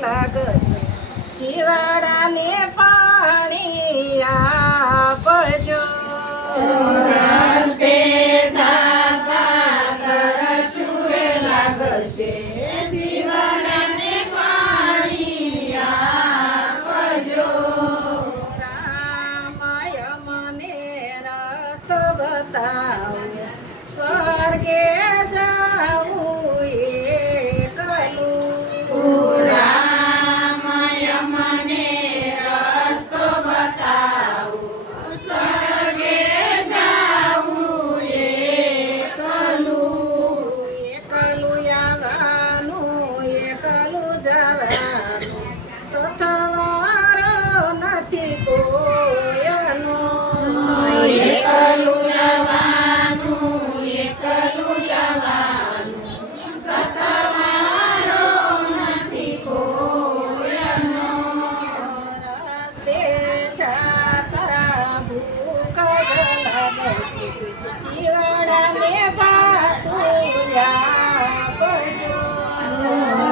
લાગશે. જીવાડાને પાણી આપજો. રસ્તે જાતા તરસુર લાગશે. જીવા જીવડા મેં ભાતુયા બજો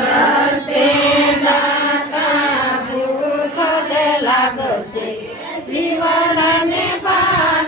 રસ્તે જાતા ભૂખ લાગશે જીવડા ને ભા